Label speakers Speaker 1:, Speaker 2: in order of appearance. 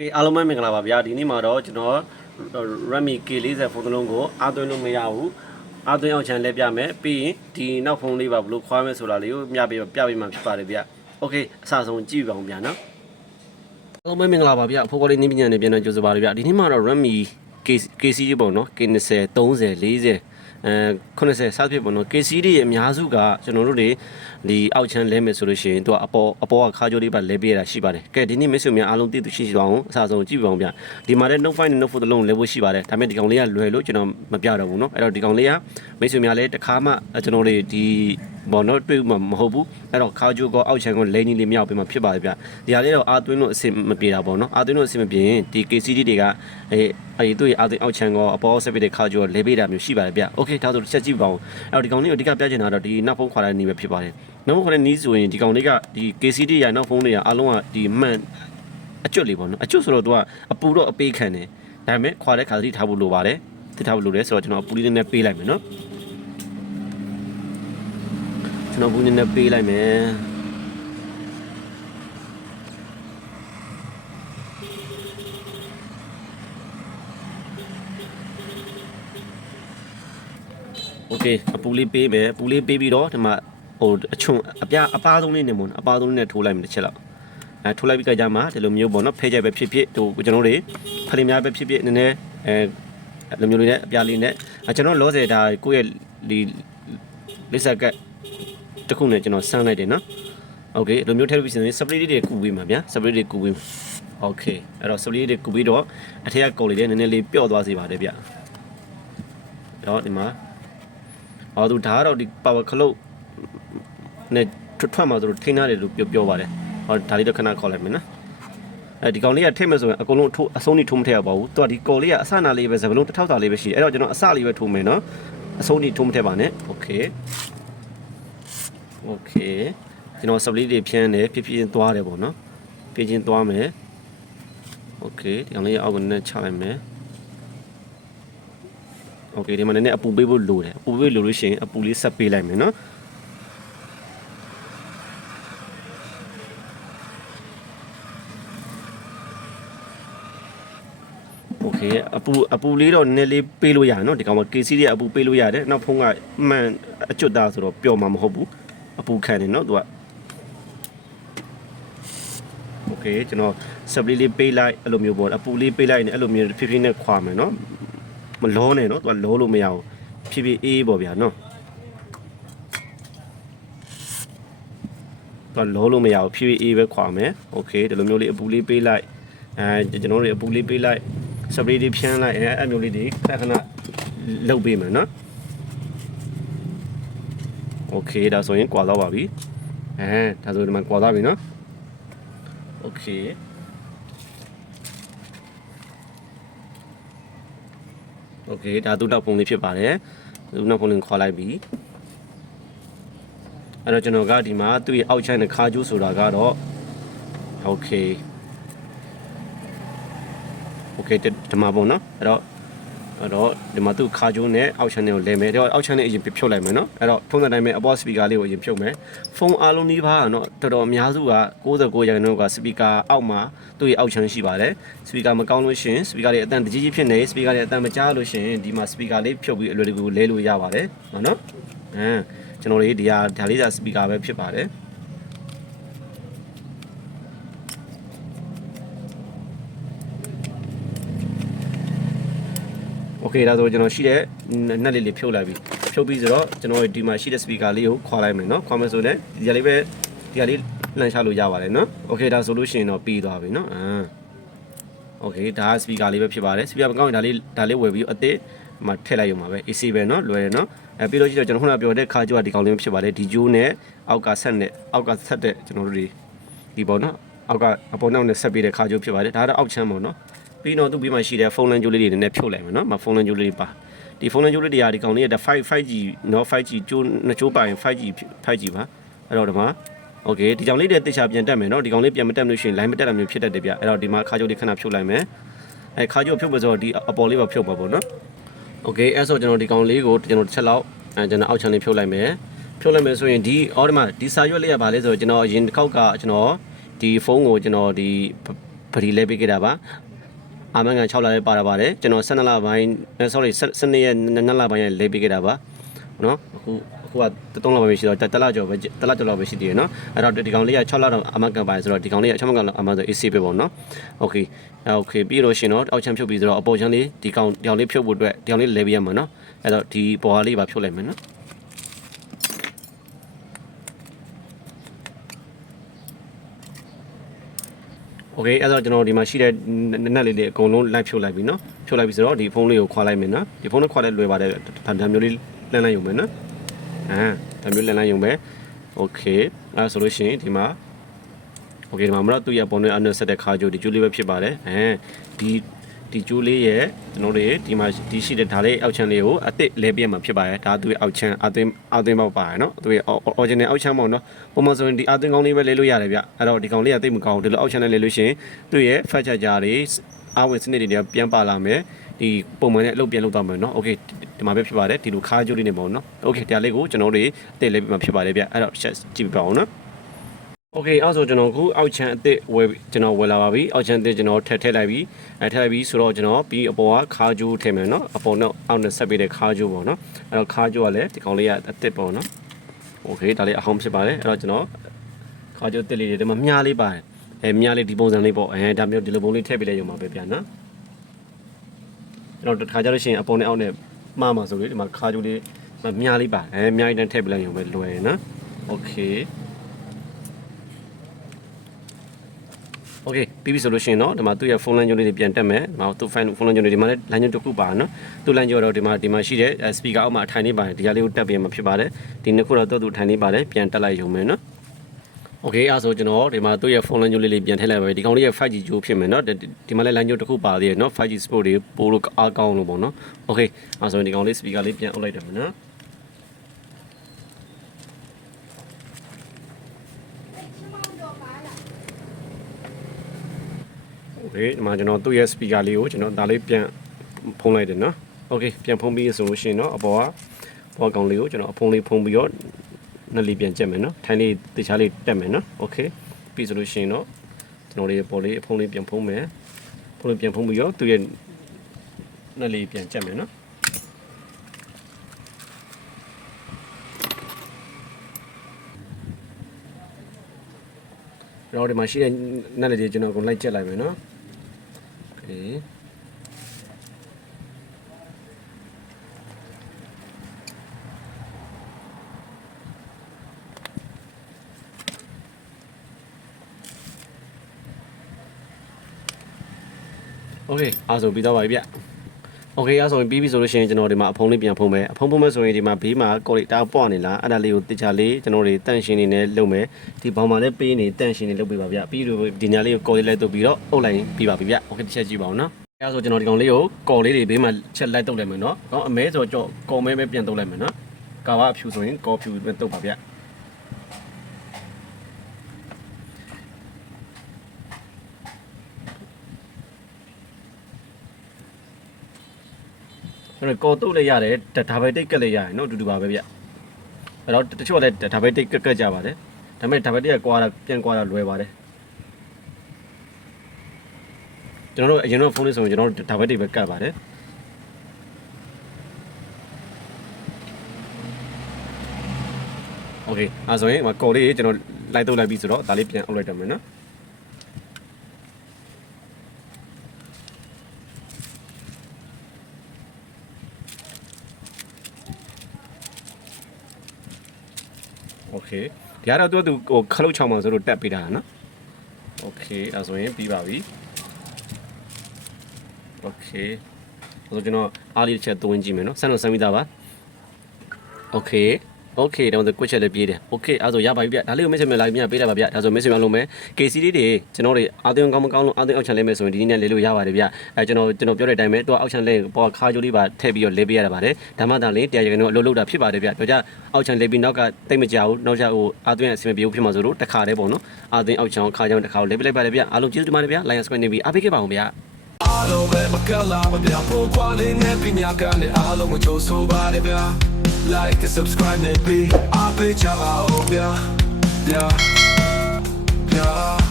Speaker 1: ဒီအားလုံးပဲမင်္ဂလာပါဗျာဒီနေ့မှာတော့ကျွန်တော် Redmi K40 ဖုန်းလုံးကိုအားသွင်းလို့မရဘူးအားသွင်းအောင်ချန်လဲပြမယ်ပြီးရင်ဒီနောက်ဖုန်းလေးပါဘလို့ခွာမယ်ဆိုတာလေးကိုပြပေးပြပေးမှဖြစ်ပါတယ်ဗျာ Okay အစားဆုံးကြည့်ပါအောင်ဗျာနော်အားလုံးပဲမင်္ဂလာပါဗျာဖိုကောလေးနည်းပညာနဲ့ပြန်တော့ကြိုဆိုပါတယ်ဗျာဒီနေ့မှာတော့ Redmi K K series ပေါ့နော် K20 30 40 အဲ90စသဖြင့်ပေါ့နော် KC တွေအများစုကကျွန်တော်တို့တွေဒီအောက်ချမ်းလဲမယ်ဆိုလို့ရှိရင်သူကအပေါ်အပေါ်ကခါကြိုးလေးပါလဲပေးရတာရှိပါတယ်ကဲဒီနေ့မိတ်ဆွေများအားလုံးသိသူရှိရှိပါအောင်အစားဆုံးကြည့်ပါအောင်ဗျဒီမှာလည်း Note 5နဲ့ Note 4တလုံးလဲဖို့ရှိပါတယ်ဒါပေမဲ့ဒီကောင်လေးကလွယ်လို့ကျွန်တော်မပြတော့ဘူးเนาะအဲ့တော့ဒီကောင်လေးကမိတ်ဆွေများလည်းတစ်ခါမှကျွန်တော်တို့ဒီ ဘောနော်တွေ့မှမဟုတ်ဘူးအဲ့တော့ခါကြိုးကအောက်ချမ်းကိုလိန်ကြီးလေးမြောက်ပေးမှဖြစ်ပါတယ်ဗျဒီဟာလေးတော့အာသွင်းလို့အဆင်မပြေတာပေါ့နော်အာသွင်းလို့အဆင်မပြေရင်ဒီ KCD တွေကအဲအဲသူ့ရဲ့အာသွင်းအောက်ချမ်းကအပေါ်ဆက်ပြီးတဲ့ခါကြိုးလဲပေးတာမျိုးရှိပါတယ်ဗျโอเคဒါဆိုချက်ကြည့်ပါဦးအဲ့တော့ဒီကောင်လေးကိုအဓိကပြချင်တာတော့ဒီနောက်ဖုန်းခွာတဲ့နေပဲဖြစ်ပါတယ်နောက်ဖုန်းခွာတဲ့နီးဆိုရင်ဒီကောင်လေးကဒီ KCD ရနောက်ဖုန်းတွေကအားလုံးကဒီမှန်အကျွတ်လေးပေါ့နော်အကျွတ်ဆိုတော့သူကအပူတော့အပေးခံတယ်ဒါပေမဲ့ခွာတဲ့ခါသတိထားဖို့လိုပါတယ်သတိထားဖို့လိုတယ်ဆိုတော့ကျွန်တော်အပူလေးနဲ့ပေးလိုက်မယ်နော် ကျွန်တော်ဘူးနည်းနည်းပေးလိုက်မယ်โอเคအပူလေးပေးမယ်အပူလေးပေးပြီးတော့ဒီမှာဟိုအချွန်အပြအပားဆုံးလေးနဲ့မို့အပားဆုံးလေးနဲ့ထိုးလိုက်မယ်တစ်ချက်လောက်အဲထိုးလိုက်ပြီးကြမှာဒီလိုမျိုးပေါ့နော်ဖဲကြိုက်ပဲဖြစ်ဖြစ်ဟိုကျွန်တော်တို့ဖလင်များပဲဖြစ်ဖြစ်နည်းနည်းအဲလိုမျိုးလေးနဲ့အပြားလေးနဲ့ကျွန်တော်လောဆယ်ဒါကိုယ့်ရဲ့ဒီလိပ်ဆက်က တ် တခုနဲ့ကျွန်တော်ဆန်းလိုက်တယ်နော်โอเคလိုမျိုးထည့်ပြီးစရင် split လေးတွေကူပေးမှာဗျာ split တွေကူပေးမှာโอเคအဲ့တော့ split တွေကူပြီးတော့အထက်ကကုန်လေးတွေနည်းနည်းလေးပျော့သွားစေပါတယ်ဗျအဲ့တော့ဒီမှာအော်သူဒါကတော့ဒီ power cloud နဲ့ထွက်ထွက်မှာဆိုတော့ထိန်းထားတယ်လို့ပြောပြောပါတယ်ဟောဒါလေးတော့ခဏခေါ်လိုက်မယ်နော်အဲဒီကောင်လေးကထိတ်မယ်ဆိုရင်အကုန်လုံးထိုးအဆုံးထိထိုးမထည့်ရပါဘူးသူကဒီကော်လေးကအစနာလေးပဲစပလုံးတစ်ထောက်တာလေးပဲရှိတယ်အဲ့တော့ကျွန်တော်အစလေးပဲထိုးမယ်နော်အဆုံးထိထိုးမထည့်ပါနဲ့โอเค โอเคကျွန်တော် split တွေဖြန်းတယ်ဖြည်းဖြည်းချင်းသွားတယ်ပေါ့နော်ဖြည်းချင်းသွားမယ်โอเคဒီကောင်လေးအောက်ကနေချလိုက်မယ်โอเคဒီမှာနည်းနည်းအပူပေးဖို့လိုတယ်အပူပေးလို့လို့ရှိရင်အပူလေးဆက်ပေးလိုက်မယ်နော်โอเคအပူအပူလေးတော့နည်းနည်းလေးပေးလို့ရတယ်เนาะဒီကောင်မှာ KC ရဲ့အပူပေးလို့ရတယ်နောက်ဖုန်းကမှန်အကျွတ်သားဆိုတော့ပျော်မှာမဟုတ်ဘူး အပူခံတယ်เนาะသူကโอเคကျွန်တော် supply လေးပေးလိုက်အဲ့လိုမျိုးပေါ့အပူလေးပေးလိုက်နေအဲ့လိုမျိုးဖြည်းဖြည်းနဲ့ခွာမယ်เนาะမလောနဲ့เนาะသူကလောလို့မရဘူးဖြည်းဖြည်းအေးပေါ့ဗျာเนาะသူကလောလို့မရဘူးဖြည်းဖြည်းအေးပဲခွာမယ်โอเคဒီလိုမျိုးလေးအပူလေးပေးလိုက်အဲကျွန်တော်တို့အပူလေးပေးလိုက် စပရေးလေးဖြန်းလိုက်အဲအဲ့မျိုးလေးတွေခဏခဏလုပ်ပေးမယ်နော် โอเคဒါဆိုရင်ကွာတော့ပါပြီအဲဒါဆိုဒီမှာကွာသွားပြီနော်โอเคโอเคဒါသူ့နောက်ဖုန်းလေးဖြစ်ပါတယ်သူ့နောက်ဖုန်းလေးခေါ်လိုက်ပြီအဲ့တော့ကျွန်တော်ကဒီမှာသူ့ရဲ့အောက်ချိုင်းနဲ့ခါကျိုးဆိုတာကတော့โอเค โอเคဒီမှာပေါ့နော်အဲ့တော့ အဲ့တော့ဒီမှာသူ့ခါကျိုးနဲ့အောက်ချန်နယ်ကိုလဲမယ်တော့အောက်ချန်နယ်အရင်ဖြုတ်လိုက်မယ်နော်အဲ့တော့ထုံးတဲ့တိုင်းပဲအပေါ်စပီကာလေးကိုအရင်ဖြုတ်မယ်ဖုန်းအားလုံးဒီပါကတော့တော်တော်အများစုက69ရာခိုင်နှုန်းကစပီကာအောက်မှာသူ့ရဲ့အောက်ချန်ရှိပါတယ်စပီကာမကောင်းလို့ရှိရင်စပီကာလေးအတန်တကြီးကြီးဖြစ်နေစပီကာလေးအတန်မကြားလို့ရှိရင်ဒီမှာစပီကာလေးဖြုတ်ပြီးအလွယ်တကူလဲလို့ရပါတယ်နော်နော်အဲကျွန်တော်လေးဒီဟာဒါလေးသာစပီကာပဲဖြစ်ပါတယ် โอเคဒါဆိုကျွန်တော်ရှိတဲ့နက်လေးလေးဖြုတ်လိုက်ပြီဖြုတ်ပြီးဆိုတော့ကျွန်တော်ဒီမှာရှိတဲ့ speaker လေးကိုခွာလိုက်မယ်เนาะခွာမယ်ဆိုလည်းဒီဟာလေးပဲဒီဟာလေးလန့်ချလို့ရပါတယ်เนาะโอเคဒါဆိုလို့ရှိရင်တော့ပြီးသွားပြီเนาะအာโอเคဒါက speaker လေးပဲဖြစ်ပါတယ် speaker မကောင်းရင်ဒါလေးဒါလေးဝယ်ပြီးအသစ်မှထည့်လိုက်ရုံပါပဲ AC ပဲเนาะလွယ်တယ်เนาะအဲပြီးလို့ရှိတော့ကျွန်တော်ခုနပြောတဲ့ခါကြွားဒီကောင်လေးဖြစ်ပါတယ်ဒီဂျိုးနဲ့အောက်ကဆက်နဲ့အောက်ကဆက်တဲ့ကျွန်တော်တို့ဒီဒီပေါ့เนาะအောက်ကအပေါ်နောက်နဲ့ဆက်ပြီးတဲ့ခါကြိုးဖြစ်ပါတယ်ဒါကတော့အောက်ချမ်းပေါ့เนาะ ပြီးတော့သူ့ပြီးမှရှိတဲ့ဖုန်းလမ်းကြိုးလေးတွေနည်းနည်းဖြုတ်လိုက်မယ်နော်မဖုန်းလမ်းကြိုးလေးတွေပါဒီဖုန်းလမ်းကြိုးလေးတွေကဒီကောင်လေးက 5G နော် 5G ကြိုးနှစ်ကြိုးပါရင် 5G 5G ပါအဲ့တော့ဒီမှာ okay ဒီကောင်လေးတွေတေချာပြန်တက်မယ်နော်ဒီကောင်လေးပြန်မတက်လို့ရှိရင် line မတက်တာမျိုးဖြစ်တတ်တယ်ဗျအဲ့တော့ဒီမှာခါကြိုးလေးခဏဖြုတ်လိုက်မယ်အဲခါကြိုးဖြုတ်ပါဆိုတော့ဒီအပေါ်လေးပါဖြုတ်ပါပေါ့နော် okay အဲ့ဆိုကျွန်တော်ဒီကောင်လေးကိုကျွန်တော်တစ်ချက်လောက်အဲကျွန်တော်အောက်ချန်လေးဖြုတ်လိုက်မယ်ဖြုတ်လိုက်မယ်ဆိုရင်ဒီအော်ဒီမှာဒီစာရွက်လေးကဘာလဲဆိုတော့ကျွန်တော်အရင်တစ်ခေါက်ကကျွန်တော်ဒီဖုန်းကိုကျွန်တော်ဒီပရီလဲပေးခဲ့တာပါ အာမန်ကန်6လလည်းပါတာပါတယ်ကျွန်တော်12လပိုင်း sorry 12ရက်2လပိုင်းရဲ့လဲပေးခဲ့တာပါနော်အခုအခုက3လပိုင်းပဲရှိတော့တလကျော်ပဲတလကျော်လောက်ပဲရှိသေးတယ်နော်အဲ့တော့ဒီကောင်လေးက6လတော့အာမန်ကန်ပါတယ်ဆိုတော့ဒီကောင်လေးက6မန်ကန်အာမန်ဆို AC ပဲပေါ့နော်โอเคโอเคပြီးလို့ရှင်တော့အောက်ချမ်းဖြုတ်ပြီးဆိုတော့အပေါ်ချမ်းလေးဒီကောင်ဒီကောင်လေးဖြုတ်ဖို့အတွက်ဒီကောင်လေးလဲပေးရမှာနော်အဲ့တော့ဒီပေါ်လေးပါဖြုတ်လိုက်မယ်နော် โอเคအဲ့တော့ကျွန်တော်ဒီမှာရှိတဲ့နက်လေးတွေအကုန်လုံး live ဖြုတ်လိုက်ပြီเนาะဖြုတ်လိုက်ပြီဆိုတော့ဒီဖုန်းလေးကိုခွာလိုက်မယ်နော်ဒီဖုန်းလေးခွာလိုက်လွယ်ပါတယ်ဒါဒါမျိုးလေးလန်းလန်းယုံမယ်နော်အာဒါမျိုးလန်းလန်းယုံပဲโอเคအဲ့ဆိုလို့ရှိရင်ဒီမှာโอเคဒီမှာမတော့သူ့ရဲ့ပုံနဲ့အနက်ဆက်တဲ့ခါကြိုဒီကျူးလေးပဲဖြစ်ပါတယ်အဲဒီ ဒီကျူးလေးရဲ့ကျွန်တော်တို့ဒီမှာဒီရှိတဲ့ဒါလေးအောက်ချမ်းလေးကိုအစ်စ်လဲပြရမှာဖြစ်ပါတယ်ဒါသူ့ရဲ့အောက်ချမ်းအသွင်းအသွင်းပေါက်ပါတယ်နော်သူ့ရဲ့ original အောက်ချမ်းပေါ့နော်ပုံမှန်ဆိုရင်ဒီအသွင်းကောင်းလေးပဲလဲလို့ရတယ်ဗျအဲ့တော့ဒီကောင်လေးကတိတ်မကောင်းဘူးဒီလိုအောက်ချမ်းနဲ့လဲလို့ရှိရင်သူ့ရဲ့ fat charger တွေအဝင်စနစ်တွေပြန်ပါလာမယ်ဒီပုံမှန်နဲ့အလုပ်ပြန်လုပ်သွားမယ်နော်โอเคဒီမှာပဲဖြစ်ပါတယ်ဒီလိုခါးကျိုးလေးနေပေါ့နော်โอเคတရားလေးကိုကျွန်တော်တို့အစ်စ်လဲပြမှာဖြစ်ပါတယ်ဗျအဲ့တော့ချက်ကြည့်ပြပါအောင်နော် โอเคအဲ့ဆိုကျွန်တော်ခုအောက်ချမ်းအစ်စ်ဝယ်ကျွန်တော်ဝယ်လာပါပြီအောက်ချမ်းအစ်စ်ကျွန်တော်ထည့်ထည့်လိုက်ပြီအဲထည့်လိုက်ပြီဆိုတော့ကျွန်တော်ပြီးအပေါ်ကခါးကျိုးထည့်မယ်နော်အပေါ်နဲ့အောက်နဲ့ဆက်ပေးတဲ့ခါးကျိုးပေါ့နော်အဲ့တော့ခါးကျိုးကလည်းဒီကောင်လေးကအစ်စ်ပေါ့နော်โอเคဒါလေးအဟောင်းဖြစ်ပါတယ်အဲ့တော့ကျွန်တော်ခါးကျိုးအစ်စ်လေးတွေဒီမှာမြားလေးပါတယ်အဲမြားလေးဒီပုံစံလေးပေါ့အဲဒါမျိုးဒီလိုပုံလေးထည့်ပေးလိုက်ရုံပါပဲဗျာနော်ကျွန်တော်တစ်ခါကြလို့ရှိရင်အပေါ်နဲ့အောက်နဲ့မှားမှာဆိုလို့ဒီမှာခါးကျိုးလေးမြားလေးပါအဲမြားလေးတန်းထည့်ပေးလိုက်ရုံပဲလွယ်ရနော်โอเค โอเคပြီးပြီဆိုလို့ရှိရင်တော့ဒီမှာသူ့ရဲ့ဖုန်းလမ်းကြိုးလေးတွေပြန်တက်မယ်ဒီမှာသူ့ file ဖုန်းလမ်းကြိုးလေးဒီမှာလည်းလမ်းကြိုးတစ်ခုပါနော်သူ့လမ်းကြိုးတော့ဒီမှာဒီမှာရှိတဲ့ speaker အောက်မှာအထိုင်လေးပါတယ်ဒီဟာလေးကိုတက်ပြီးမှဖြစ်ပါတယ်ဒီနှစ်ခုတော့သူ့သူအထိုင်လေးပါတယ်ပြန်တက်လိုက်ရုံပဲနော်โอเคအဲဆိုကျွန်တော်ဒီမှာသူ့ရဲ့ဖုန်းလမ်းကြိုးလေးလေးပြန်ထည့်လိုက်ပါပြီဒီကောင်လေးရဲ့ 5G ကြိုးဖြစ်မယ်နော်ဒီမှာလည်းလမ်းကြိုးတစ်ခုပါသေးတယ်နော် 5G sport တွေပို့လို့အားကောင်းလို့ပေါ့နော်โอเคအဲဆိုဒီကောင်လေး speaker လေးပြန်အုပ်လိုက်တယ်မနော် ဒီမှာကျွန်တော်သူ့ရဲ့ speaker လေးကိုကျွန်တော်ဒါလေးပြန်ဖုံးလိုက်တယ်နော် okay ပြန်ဖုံးပြီးဆိုလို့ရှိရင်တော့အပေါ်ကပေါ်ကောင်လေးကိုကျွန်တော်အဖုံးလေးဖုံးပြီးတော့နှစ်လေးပြန်ကျက်မယ်နော်ထိုင်လေးတခြားလေးတက်မယ်နော် okay ပြီးဆိုလို့ရှိရင်တော့ကျွန်တော်လေးပေါ်လေးအဖုံးလေးပြန်ဖုံးမယ်ဖုံးလေးပြန်ဖုံးပြီးတော့သူ့ရဲ့နှစ်လေးပြန်ကျက်မယ်နော်တော့ဒီမှာရှိတဲ့နက်လေးတွေကျွန်တော်ကိုလိုက်ကြက်လိုက်မယ်နော် โอเคโอเคအားဆိုပြီးတော့ပါပြီဗျ โอเคအားဆိုရင်ပြီးပြီဆိုလို့ရှိရင်ကျွန်တော်ဒီမှာအဖုံးလေးပြန်ဖုံးမယ်အဖုံးဖုံးမယ်ဆိုရင်ဒီမှာဘေးမှာကော်လီတာပေါ့နေလားအဲ့ဒါလေးကိုတခြားလေးကျွန်တော်တွေတန့်ရှင်းနေနဲ့လုပ်မယ်ဒီဘောင်မှာလည်းပေးနေတန့်ရှင်းနေလုပ်ပေးပါဗျပြီးတော့ဒီညာလေးကိုကော်လေးလိုက်တုပ်ပြီးတော့အုပ်လိုက်ပြီးပါပြီဗျโอเคတစ်ချက်ကြည့်ပါဦးနော်အဲဆိုကျွန်တော်ဒီကောင်လေးကိုကော်လေးတွေဘေးမှာချက်လိုက်တုပ်လိုက်မယ်နော်ကောင်းအမဲဆိုတော့ကော်မဲပဲပြန်တုပ်လိုက်မယ်နော်ကာဝအဖြူဆိုရင်ကော်ဖြူပဲတုပ်ပါဗျ ကျွန်တော်ကော်တုတ်လည်းရတယ်ဒါပဲတိတ်ကက်လည်းရတယ်နော်အတူတူပါပဲဗျအဲ့တော့တချို့ကလည်းဒါပဲတိတ်ကက်ကက်ကြပါတယ်ဒါပေမဲ့ဒါပဲတိတ်ကကွာတာပြန်ကွာတာလွယ်ပါတယ်ကျွန်တော်တို့အရင်တော့ဖုန်းလေးဆိုရင်ကျွန်တော်တို့ဒါပဲတိတ်ပဲကတ်ပါတယ်โอเคအဲဆိုရင်ဟိုကော်လေးကျွန်တော်လိုက်တော့လိုက်ပြီဆိုတော့ဒါလေးပြန်အုပ်လိုက်တော့မယ်နော် โอเคဒီကတော့သူကသူဟိုခလုတ်ချောင်းမှာဆိုလို့တက်ပေးတာနော်โอเคအဲဆိုရင်ပြီးပါပြီโอเคဆိုတော့ကျွန်တော်အားလေးတစ်ချက်သွင်းကြည့်မယ်နော်ဆန်းတော့ဆန်းပြီးသားပါโอเค Okay တော့ကွက်ချက်လည်းပြေးတယ် Okay အဲ့ဆိုရပါပြီဗျဒါလေးကို message လိုက်ပြန်ပေးလိုက်ပါဗျဒါဆို message လုပ်မယ် KC လေးတွေကျွန်တော်တွေအာသွင်းကောင်းမကောင်းလို့အာသွင်းအောက်ချန်လဲမယ်ဆိုရင်ဒီနေ့နဲ့လဲလို့ရပါတယ်ဗျအဲကျွန်တော်ကျွန်တော်ပြောတဲ့အတိုင်းပဲတော့အောက်ချန်လဲပေါ်ခါကြိုးလေးပါထည့်ပြီးတော့လဲပေးရတာပါတယ်ဒါမှသာလေတရားရကနော်အလုပ်လုပ်တာဖြစ်ပါတယ်ဗျတော့ကြအောက်ချန်လဲပြီးနောက်ကတိတ်မကြဘူးနောက်ကျဟိုအာသွင်းအစီအမံပြေဖို့ဖြစ်မှာဆိုလို့တစ်ခါတည်းပေါ့နော်အာသွင်းအောက်ချန်ခါချောင်းတစ်ခါကိုလဲပေးလိုက်ပါတယ်ဗျအားလုံးကျေးဇူးတင်ပါတယ်ဗျ Lion Square နေပြီးအားပေးခဲ့ပါအောင်ဗျ
Speaker 2: အားလုံးပဲမကလာမပြဖို့ခွာလေးနဲ့ပြညာကနေအားလုံးကိုချိုးဆိုပါတယ်ဗျ like and subscribe နဲ့ပြီးအားပေးကြပါဦးဗျာဗျာဗျာ